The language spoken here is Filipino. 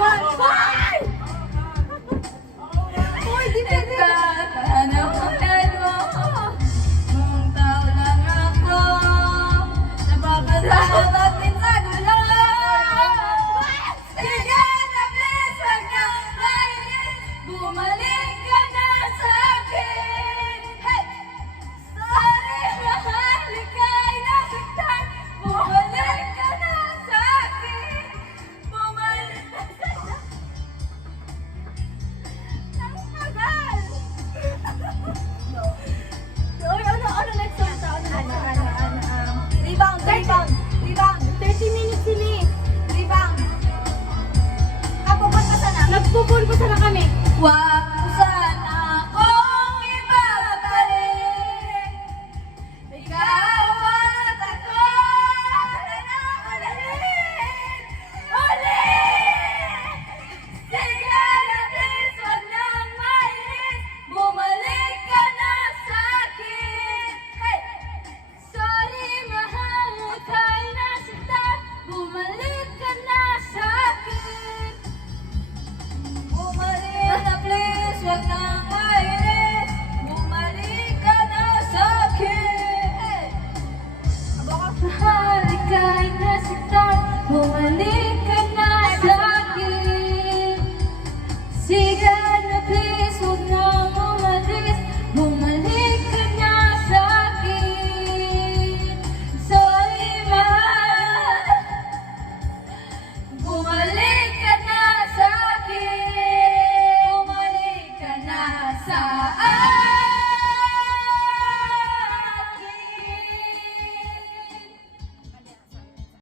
Bye! Uy, di pwede. Ano mo Nung tao lang ako Napapatakot at minsan wala Sige na please wag na mainis Bumalik ka na sa akin Hey! Sorry mahal ika'y nasaktan Bumalik ka na sa akin Bumalik ka na Ang tagal! Uy, ano next song sa Rebound, rebound, rebound, 30 minutes sili. rebound. Pupunta sana. Nagpupulpo sana kami. Wag mo sana akong ibabalik. Ikaw at ako na ulit. Ulit! Sige na please, wag nang mainis. Bumalik ka na sa akin. Hey! Sorry mahal, ika'y nasaktan. Bumalik ka na sa akin. Bumalik na please, wag nang mainis. Bumalik ka na sa akin. Hey! Mahal, ika'y nasaktan. Bumalik ka na sa akin. Sige na please, wag nang umalis. Bumalik ka na sa akin. Sorry mahal. Bumalik ka na sa akin. Bumalik ka na sa